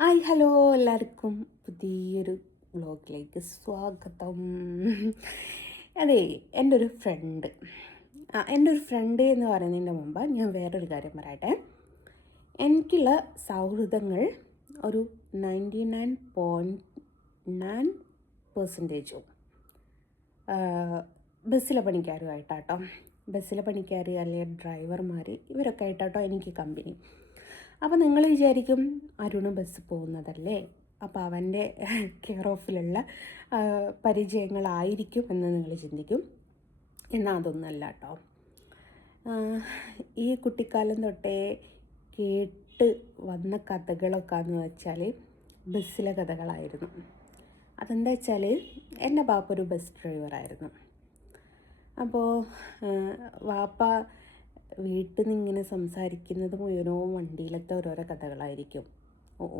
Hi hello എല്ലാവർക്കും പുതിയൊരു വ്ലോഗിലേക്ക് സ്വാഗതം. അതെ, എൻ്റെ ഒരു ഫ്രണ്ട് എന്ന് പറയുന്നതിൻ്റെ മുമ്പ് ഞാൻ വേറൊരു കാര്യം പറയട്ടെ. എനിക്കുള്ള സൗഹൃദങ്ങൾ ഒരു 99.9% ബസ്സിലെ പണിക്കാരുമായിട്ടാട്ടോ. ബസ്സിലെ പണിക്കാർ അല്ലെങ്കിൽ ഡ്രൈവർമാർ ഇവരൊക്കെ ആയിട്ടാട്ടോ എനിക്ക് കമ്പനി. അപ്പോൾ നിങ്ങൾ വിചാരിക്കും അരുണ് ബസ് പോകുന്നതല്ലേ, അപ്പോൾ അവൻ്റെ കെയർ ഓഫിലുള്ള പരിചയങ്ങളായിരിക്കും എന്ന് നിങ്ങൾ ചിന്തിക്കും. എന്നാൽ അതൊന്നല്ല കേട്ടോ. ഈ കുട്ടിക്കാലം തൊട്ടേ കേട്ട് വന്ന കഥകളൊക്കെ എന്ന് വെച്ചാൽ ബസ്സിലെ കഥകളായിരുന്നു. അതെന്താ വെച്ചാൽ എൻ്റെ ബാപ്പ ഒരു ബസ് ഡ്രൈവറായിരുന്നു. അപ്പോൾ വാപ്പ വീട്ടിൽ നിന്ന് ഇങ്ങനെ സംസാരിക്കുന്നത് മുഴുവനോ വണ്ടിയിലത്തെ ഓരോരോ കഥകളായിരിക്കും.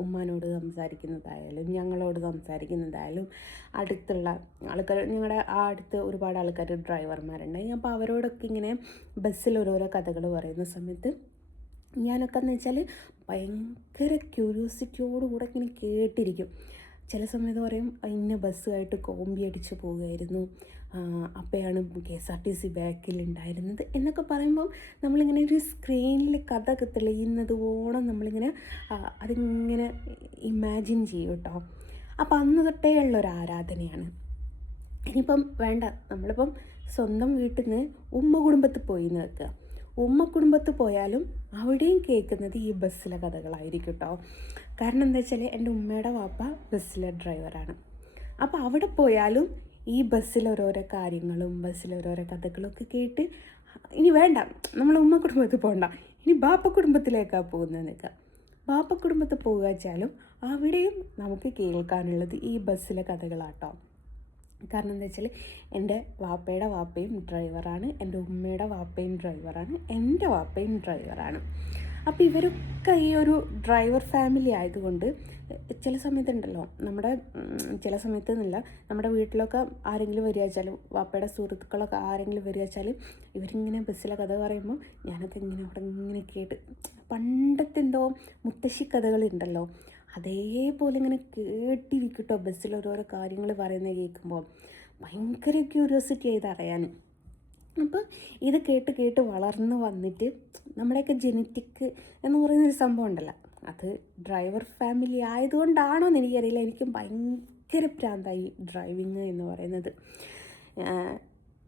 ഉമ്മാനോട് സംസാരിക്കുന്നതായാലും ഞങ്ങളോട് സംസാരിക്കുന്നതായാലും അടുത്തുള്ള ആൾക്കാർ, ഞങ്ങളുടെ അടുത്ത് ഒരുപാട് ആൾക്കാർ ഡ്രൈവർമാരുണ്ടായി. അപ്പോൾ അവരോടൊക്കെ ഇങ്ങനെ ബസ്സിൽ ഓരോരോ കഥകൾ പറയുന്ന സമയത്ത് ഞാനൊക്കെ എന്ന് വെച്ചാൽ ഭയങ്കര ക്യൂരിയോസിറ്റിയോടുകൂടെ ഇങ്ങനെ കേട്ടിരിക്കും. ചില സമയത്ത് പറയും ഇന്ന ബസ്സുമായിട്ട് കോമ്പി അടിച്ച് പോവുമായിരുന്നു, അപ്പോഴാണ് KSRTC ബാക്കിലുണ്ടായിരുന്നത് എന്നൊക്കെ പറയുമ്പോൾ നമ്മളിങ്ങനെ ഒരു സ്ക്രീനിൽ കഥ തെളിയുന്നത് ഓണം നമ്മളിങ്ങനെ അതിങ്ങനെ ഇമാജിൻ ചെയ്യും കേട്ടോ. അപ്പോൾ അന്ന് തൊട്ടേ ഉള്ളൊരു ആരാധനയാണ്. ഇനിയിപ്പം വേണ്ട, നമ്മളിപ്പം സ്വന്തം വീട്ടിൽ നിന്ന് ഉമ്മ കുടുംബത്തിൽ പോയി എന്ന് വെക്കുക. ഉമ്മ കുടുംബത്തിൽ പോയാലും അവിടെയും കേൾക്കുന്നത് ഈ ബസ്സിലെ കഥകളായിരിക്കും കേട്ടോ. കാരണം എന്താ വെച്ചാൽ എൻ്റെ ഉമ്മയുടെ വാപ്പ ബസ്സിലെ ഡ്രൈവറാണ്. അപ്പോൾ അവിടെ പോയാലും ഈ ബസ്സിലോരോരോ കാര്യങ്ങളും ബസ്സിലോരോരോ കഥകളൊക്കെ കേട്ട് ഇനി വേണ്ട, നമ്മൾ ഉമ്മ കുടുംബത്തിൽ പോകണ്ട, ഇനി ബാപ്പ കുടുംബത്തിലേക്കാണ് പോകുന്നത് നിൽക്കുക. ബാപ്പ കുടുംബത്തിൽ പോകുക വെച്ചാലും അവിടെയും നമുക്ക് കേൾക്കാനുള്ളത് ഈ ബസ്സിലെ കഥകളാട്ടോ. കാരണം എന്താ വെച്ചാൽ എൻ്റെ വാപ്പയുടെ വാപ്പയും ഡ്രൈവറാണ്, എൻ്റെ ഉമ്മയുടെ വാപ്പയും ഡ്രൈവറാണ്, എൻ്റെ വാപ്പയും ഡ്രൈവറാണ്. അപ്പോൾ ഇവരൊക്കെ ഈ ഒരു ഡ്രൈവർ ഫാമിലി ആയതുകൊണ്ട് ചില സമയത്തുണ്ടല്ലോ, ചില സമയത്ത് എന്നല്ല, നമ്മുടെ വീട്ടിലൊക്കെ ആരെങ്കിലും വരിക വെച്ചാൽ, വാപ്പയുടെ സുഹൃത്തുക്കളൊക്കെ ആരെങ്കിലും വരിക വെച്ചാൽ ഇവരിങ്ങനെ ബസ്സിലെ കഥ പറയുമ്പോൾ ഞാനൊക്കെ ഇങ്ങനെ അവിടെ ഇങ്ങനെ കേട്ട്, പണ്ടത്തെ എന്തോ മുത്തശ്ശി കഥകളുണ്ടല്ലോ അതേപോലെ ഇങ്ങനെ കേട്ടിരിക്കും കേട്ടോ. ബസ്സിൽ ഓരോരോ കാര്യങ്ങൾ പറയുന്നത് കേൾക്കുമ്പോൾ ഭയങ്കര ക്യൂരിയോസിറ്റി ആയത് അറിയാൻ. അപ്പോൾ ഇത് കേട്ട് കേട്ട് വളർന്ന് വന്നിട്ട് നമ്മുടെയൊക്കെ ജെനറ്റിക് എന്ന് പറയുന്നൊരു സംഭവം ഉണ്ടല്ലോ, അത് ഡ്രൈവർ ഫാമിലി ആയതുകൊണ്ടാണോ എന്ന് എനിക്കറിയില്ല, എനിക്ക് ഭയങ്കര പ്രാന്തായി ഡ്രൈവിങ് എന്ന് പറയുന്നത്.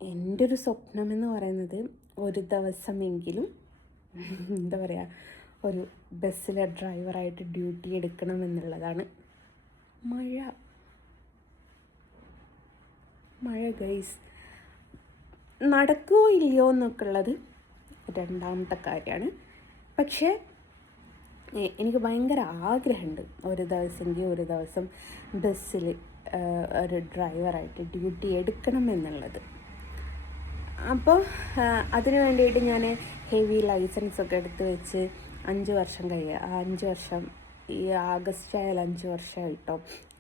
എൻ്റെ ഒരു സ്വപ്നം എന്ന് പറയുന്നത് ഒരു ദിവസമെങ്കിലും എന്താ പറയുക, ഒരു ബസ്സിലെ ഡ്രൈവറായിട്ട് ഡ്യൂട്ടി എടുക്കണമെന്നുള്ളതാണ്. മഴ ഗൈസ്, നടക്കുമോ ഇല്ലയോ എന്നൊക്കെ ഉള്ളത് രണ്ടാമത്തെ കാര്യമാണ്. പക്ഷേ എനിക്ക് ഭയങ്കര ആഗ്രഹമുണ്ട് ഒരു ദിവസം ബസ്സിൽ ഒരു ഡ്രൈവറായിട്ട് ഡ്യൂട്ടി എടുക്കണമെന്നുള്ളത്. അപ്പോൾ അതിന് വേണ്ടിയിട്ട് ഞാൻ ഹെവി ലൈസൻസൊക്കെ എടുത്ത് വെച്ച് 5 വർഷം കഴിയുക. ആ 5 വർഷം ഈ ആഗസ്റ്റ് ആയാലും 5 വർഷമായിട്ടോ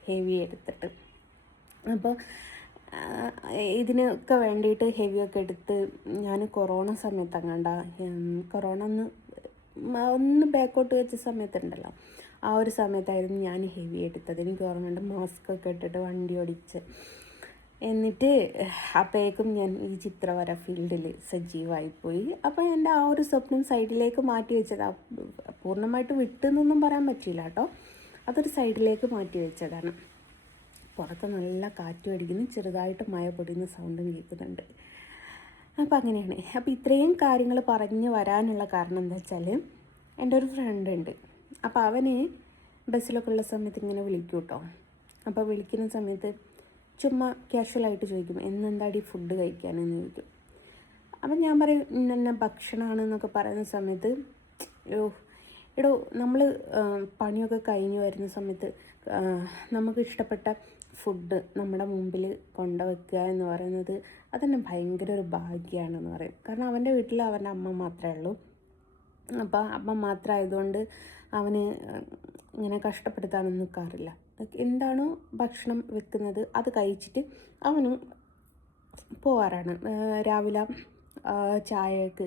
ഹെവി എടുത്തിട്ട്. അപ്പോൾ ഇതിനൊക്കെ വേണ്ടിയിട്ട് ഹെവിയൊക്കെ എടുത്ത് ഞാൻ കൊറോണ സമയത്ത് കൊറോണ ഒന്ന് ബാക്കോട്ട് വെച്ച സമയത്തുണ്ടല്ലോ, ആ ഒരു സമയത്തായിരുന്നു ഞാൻ ഹെവി എടുത്തത്. എനിക്ക് ഓർമ്മയുണ്ട്, മാസ്കൊക്കെ ഇട്ടിട്ട് വണ്ടി ഓടിച്ച്. എന്നിട്ട് അപ്പോഴേക്കും ഞാൻ ഈ ചിത്രവര ഫീൽഡിൽ സജീവമായിപ്പോയി. അപ്പോൾ എൻ്റെ ആ ഒരു സ്വപ്നം സൈഡിലേക്ക് മാറ്റി വെച്ചതാണ്. പൂർണ്ണമായിട്ട് വിട്ടെന്നൊന്നും പറയാൻ പറ്റില്ല കേട്ടോ, അതൊരു സൈഡിലേക്ക് മാറ്റി വെച്ചതാണ്. പുറത്ത് നല്ല കാറ്റും അടിക്കുന്നു, ചെറുതായിട്ട് മഴ പൊടിയുന്ന സൗണ്ടും കേൾക്കുന്നുണ്ട്. അപ്പോൾ അങ്ങനെയാണ്. അപ്പോൾ ഇത്രയും കാര്യങ്ങൾ പറഞ്ഞു വരാനുള്ള കാരണം എന്താ വെച്ചാൽ, എൻ്റെ ഒരു ഫ്രണ്ട് ഉണ്ട്. അപ്പോൾ അവന് ബസ്സിലൊക്കെ ഉള്ള സമയത്ത് ഇങ്ങനെ വിളിക്കും കേട്ടോ. അപ്പോൾ വിളിക്കുന്ന സമയത്ത് ചുമ്മാ ക്യാഷ്വലായിട്ട് ചോദിക്കും, എന്നെന്താടി ഫുഡ് കഴിക്കാനെന്ന് ചോദിക്കും. അപ്പം ഞാൻ പറയും ഇന്ന ഭക്ഷണമാണെന്നൊക്കെ പറയുന്ന സമയത്ത്, എടോ നമ്മൾ പണിയൊക്കെ കഴിഞ്ഞ് വരുന്ന സമയത്ത് നമുക്ക് ഇഷ്ടപ്പെട്ട ഫുഡ് നമ്മുടെ മുമ്പിൽ കൊണ്ടുവയ്ക്കുക എന്ന് പറയുന്നത് അതന്നെ ഭയങ്കര ഒരു ഭാഗ്യമാണെന്ന് പറയും. കാരണം അവൻ്റെ വീട്ടിൽ അവൻ്റെ അമ്മ മാത്രമേ ഉള്ളൂ. അപ്പോൾ അമ്മ മാത്രമായതുകൊണ്ട് അവന് ഇങ്ങനെ കഷ്ടപ്പെടുത്താനൊന്നും നിൽക്കാറില്ല. എന്താണോ ഭക്ഷണം വെക്കുന്നത് അത് കഴിച്ചിട്ട് അവനും പോവാറാണ്. രാവിലെ ചായക്ക്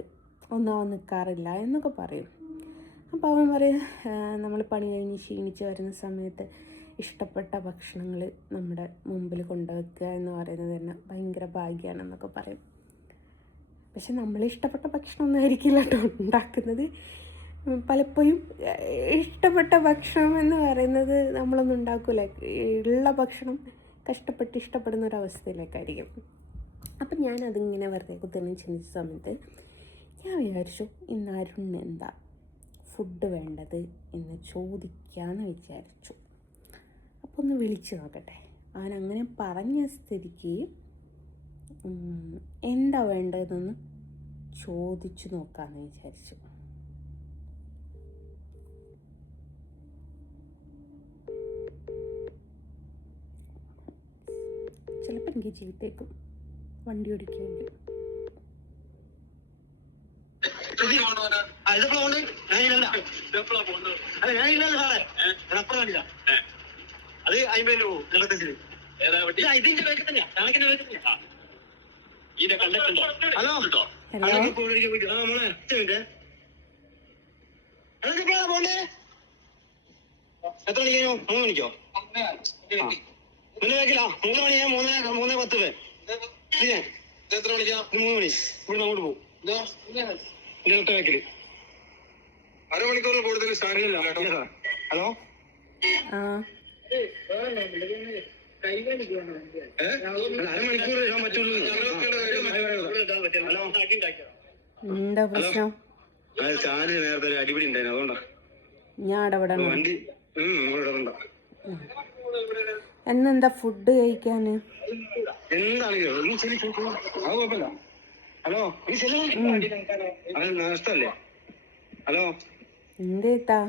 ഒന്നും അവൻ നിൽക്കാറില്ല എന്നൊക്കെ പറയും. അപ്പോൾ അവൻ പറയും നമ്മൾ പണി കഴിഞ്ഞ് ക്ഷീണിച്ച് വരുന്ന സമയത്ത് ഇഷ്ടപ്പെട്ട ഭക്ഷണങ്ങൾ നമ്മുടെ മുമ്പിൽ കൊണ്ടുവയ്ക്കുക എന്ന് പറയുന്നത് തന്നെ ഭയങ്കര ഭാഗ്യമാണെന്നൊക്കെ പറയും. പക്ഷെ നമ്മൾ ഇഷ്ടപ്പെട്ട ഭക്ഷണമൊന്നും ആയിരിക്കില്ല കേട്ടോ ഉണ്ടാക്കുന്നത്. പലപ്പോഴും ഇഷ്ടപ്പെട്ട ഭക്ഷണം എന്ന് പറയുന്നത് നമ്മളൊന്നും ഉണ്ടാക്കില്ല, ഉള്ള ഭക്ഷണം കഷ്ടപ്പെട്ട് ഇഷ്ടപ്പെടുന്ന ഒരവസ്ഥയിലേക്കായിരിക്കും. അപ്പം ഞാനതിങ്ങനെ വെറുതെ കുത്തിരുന്ന് ചിന്തിച്ച സമയത്ത് ഞാൻ വിചാരിച്ചു, ഇന്ന് അരുണിന് എന്താ ഫുഡ് വേണ്ടത് എന്ന് ചോദിക്കാമെന്ന് വിചാരിച്ചു. അപ്പോൾ ഒന്ന് വിളിച്ച് നോക്കട്ടെ. അവൻ അങ്ങനെ പറഞ്ഞ സ്ഥിതിക്ക് എന്താ വേണ്ടതെന്ന് ചോദിച്ചു നോക്കാമെന്ന് വിചാരിച്ചു. ചിലപ്പോൾ എനിക്ക് ജീവിതത്തേക്കും വണ്ടി ഓടിക്കുമെങ്കിൽ അത് 50 രൂപ 75. ഇതിന്റെ വേഗം തന്നെയാ കണക്കിന്റെ വേഗം തന്നെയാ. ഹലോ മോളെ പോണ്ടേ? എത്ര മണിക്കോ? 3 മണിക്കോ? മുന്നേ വെക്കില്ല. 3 മണിയാ. 3:10. എത്ര മണിക്കാ? 3 മണി. ഇവിടുന്ന് അങ്ങോട്ട് പോകും. ഒറ്റ വെക്കല്. അരമണിക്കൂറിൽ കൂടുതൽ സാധനങ്ങളില്ല. ഹലോ അരമണിക്കൂർ എന്താ പ്രശ്നം? ചാല് നേരത്തെ ഒരു അടിപിടി ഉണ്ടായിരുന്നു, അതുകൊണ്ടാ ഞാൻ ഇടപെടണം. വണ്ടി എന്നെന്താ ഫുഡ് കഴിക്കാന്? എന്താണെങ്കിലും അത് കുഴപ്പമില്ല. ഹലോ അത് നഷ്ടല്ലേ? ഹലോ എന്തേത്താ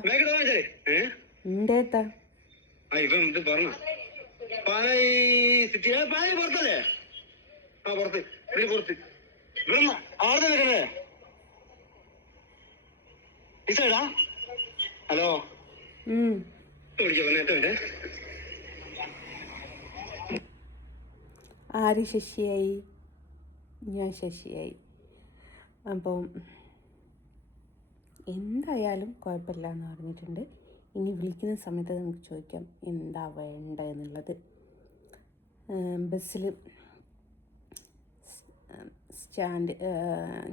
എന്തേത്താ ഇപ്പം ഇത് പറഞ്ഞ പാലായി പുറത്തല്ലേ? പുറത്ത് ഇതിന് പുറത്ത് ഇവിടെ ആരുടെ നിൽക്കണേ ഈ സൈഡാ? ഹലോ വിളിക്കോ നേരത്തെ? ആര് ശശിയായി? ഞാൻ ശശിയായി. അപ്പം എന്തായാലും കുഴപ്പമില്ല എന്ന് പറഞ്ഞിട്ടുണ്ട്. ഇനി വിളിക്കുന്ന സമയത്ത് നമുക്ക് ചോദിക്കാം എന്താ വേണ്ടതെന്നുള്ളത്. ബസ്സിൽ സ്റ്റാൻഡ്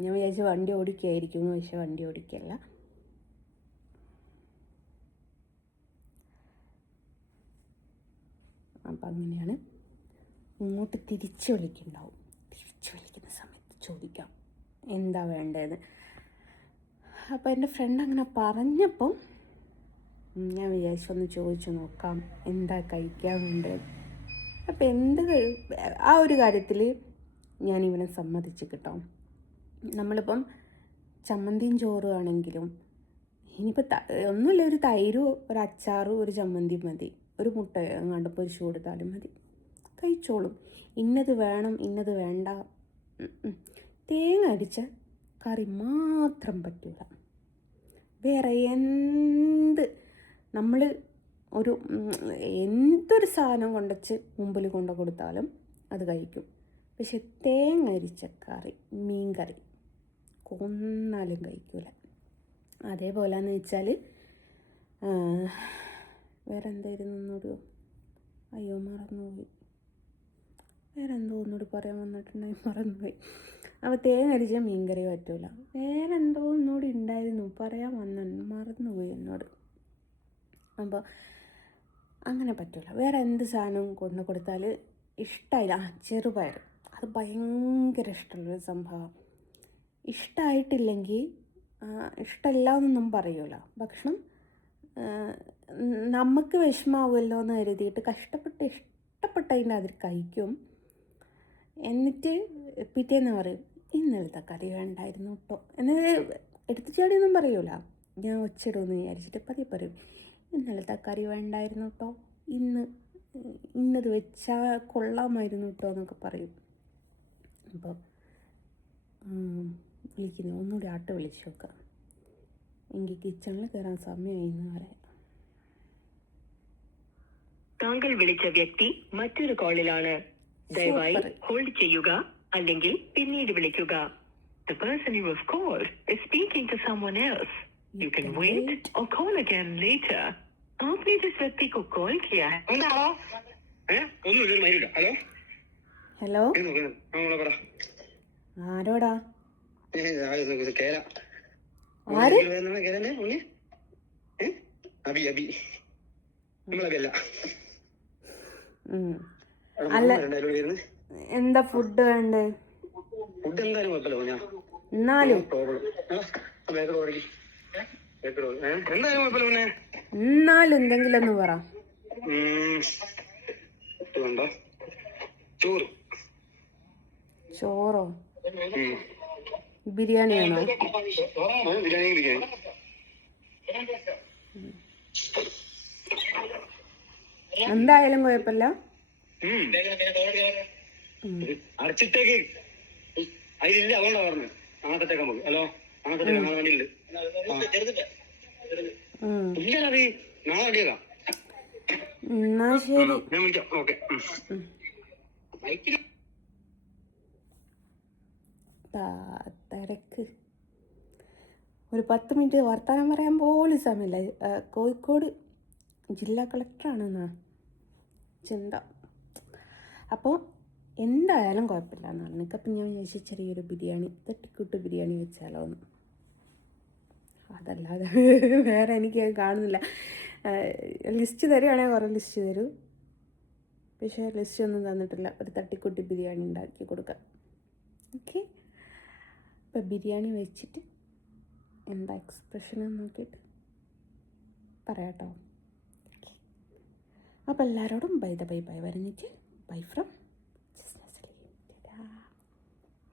ഞാൻ വിചാരിച്ച വണ്ടി ഓടിക്കുകയായിരിക്കും, പക്ഷെ വണ്ടി ഓടിക്കല്ല. അപ്പം അങ്ങനെയാണ്. ഇങ്ങോട്ട് തിരിച്ച് വിളിക്കുന്നുണ്ടാവും. തിരിച്ച് വിളിക്കുന്ന സമയത്ത് ചോദിക്കാം എന്താ വേണ്ടതെന്ന്. അപ്പോൾ എൻ്റെ ഫ്രണ്ട് അങ്ങനെ പറഞ്ഞപ്പം ഞാൻ വിചാരിച്ചൊന്ന് ചോദിച്ചു നോക്കാം എന്താ കഴിക്കാൻ വേണ്ടത്. അപ്പം ആ ഒരു കാര്യത്തിൽ ഞാനിവനെ സമ്മതിച്ച് കിട്ടോ. നമ്മളിപ്പം ചമ്മന്തിയും ചോറും ആണെങ്കിലും ഇനിയിപ്പോൾ ഒന്നുമില്ല, ഒരു തൈരും ഒരു അച്ചാറും ഒരു ചമ്മന്തിയും മതി, ഒരു മുട്ട അങ്ങാണ്ട് പൊരിച്ചു കൊടുത്താലും മതി, കഴിച്ചോളും. ഇന്നത് വേണം ഇന്നത് വേണ്ട. തേങ്ങ അടിച്ച കറി മാത്രം പറ്റൂല. വേറെ നമ്മൾ എന്തൊരു സാധനം കൊണ്ടുവച്ച് മുമ്പിൽ കൊണ്ടു കൊടുത്താലും അത് കഴിക്കും. പക്ഷെ തേങ്ങ അരിച്ച കറി, മീൻ കറി കൊന്നാലും കഴിക്കൂല. അതേപോലെന്ന് വെച്ചാൽ വേറെ എന്തായിരുന്നു ഒന്നൂടി, അയ്യോ മറന്നുപോയി, വേറെ എന്തോ ഒന്നുകൂടി പറയാൻ വന്നിട്ടുണ്ടെങ്കിൽ മറന്നുപോയി. അപ്പോൾ തേങ്ങ അരിച്ച മീൻ കറി പറ്റൂല. വേറെ എന്തോ ഒന്നുകൂടി ഉണ്ടായിരുന്നു പറയാൻ മറന്നുപോയി എന്നോട്. അപ്പോൾ അങ്ങനെ പറ്റില്ല. വേറെ എന്ത് സാധനവും കൊണ്ടു കൊടുത്താൽ ഇഷ്ടമായില്ല. ചെറുപയർ അത് ഭയങ്കര ഇഷ്ടമുള്ളൊരു സംഭവം. ഇഷ്ടമായിട്ടില്ലെങ്കിൽ ഇഷ്ടമല്ല എന്നൊന്നും പറയൂല. ഭക്ഷണം നമുക്ക് വിഷമാവുമല്ലോ എന്ന് കരുതിയിട്ട് ഇഷ്ടപ്പെട്ടതിന് അതിൽ കഴിക്കും. എന്നിട്ട് പിറ്റേന്ന് പറയും ഇന്നലത്തെ കറി വേണ്ടായിരുന്നു കേട്ടോ. എന്നത് എടുത്തു ചാടിയൊന്നും പറയൂല. ഞാൻ ഒച്ചിടുമെന്ന് വിചാരിച്ചിട്ട് പതിയെ പറയും ഇന്നലത്തെ കറി വേണ്ടായിരുന്നു കേട്ടോ, ഇന്നത് വെച്ചാൽ കൊള്ളാമായിരുന്നു കേട്ടോ എന്നൊക്കെ പറയും. അപ്പോൾ വിളിക്കുന്നു, ഒന്നുകൂടി വിളിച്ച് നോക്കാം. എനിക്ക് കിച്ചണിൽ കയറാൻ സമയമായി എന്ന് പറയാം. താങ്കൾ വിളിച്ച വ്യക്തി മറ്റൊരു കോളിലാണ്. ദയവായി ഹോൾഡ് ചെയ്യുക അല്ലെങ്കിൽ പിന്നീട് വിളിക്കുക. The person you have called is speaking to someone else. You can wait or call again later. आपने जिस व्यक्ति को कॉल किया है എന്താണോ ഒന്നുമില്ല ഒരു മൈലില്ല. ഹലോ ഹലോ, നമ്മളെ പറ. ആരോടാ? കേര ആര്? കേരനെ ഉണ്ണി അബി അബി നമ്മളല്ല അല്ല, എന്താ ഫുഡ് വേണ്ടേ? ഫുഡ് എന്തായാലും കുഴപ്പമില്ല ഞാൻ എന്നാലും എന്തായാലും കുഴപ്പമില്ല പിന്നെ എന്നാലും എന്തെങ്കിലും ഒന്ന് പറ. ഉണ്ടോ ചോറ് ചോറോ? ബിരിയാണിയാണോ? ബിരിയാണി ബിരിയാണി എന്തായാലും കുഴപ്പമില്ല. അടച്ചിട്ടേക്ക് അതിലില്ല, അതുകൊണ്ടാ പറഞ്ഞു നാളത്തേക്കാൻ പോകും. ഹലോ നാളത്തേക്ക് വേണ്ടിയില്ല ഇല്ലത് നാളെ അടിയേക്കാം. എന്നാ ശരി. ഞാൻ വിളിക്കാം. ഓക്കെ. തിരക്ക്. ഒരു 10 മിനിറ്റ് വർത്തമാനം പറയാൻ പോലും സമയമില്ല. കോഴിക്കോട് ജില്ലാ കളക്ടറാണെന്നാ ചിന്ത. അപ്പോൾ എന്തായാലും കുഴപ്പമില്ല എന്നാണ് എനിക്കപ്പം ഞാൻ വിചാരിച്ചു ചെറിയൊരു ബിരിയാണി, തട്ടിക്കൂട്ട് ബിരിയാണി വെച്ചാലോ എന്ന്. അതല്ലാതെ വേറെ എനിക്ക് കാണുന്നില്ല. ലിസ്റ്റ് തരുവാണെങ്കിൽ കുറേ ലിസ്റ്റ് തരൂ, പക്ഷേ ലിസ്റ്റ് ഒന്നും തന്നിട്ടില്ല. ഒരു തട്ടിക്കൂട്ടി ബിരിയാണി ഉണ്ടാക്കി കൊടുക്കാം. ഓക്കെ, ഇപ്പം ബിരിയാണി വെച്ചിട്ട് എന്താ എക്സ്പ്രഷനെന്ന് നോക്കിയിട്ട് പറയാം കേട്ടോ. അപ്പോൾ എല്ലാവരോടും ബൈ പറഞ്ഞിട്ട് ബൈ ഫ്രം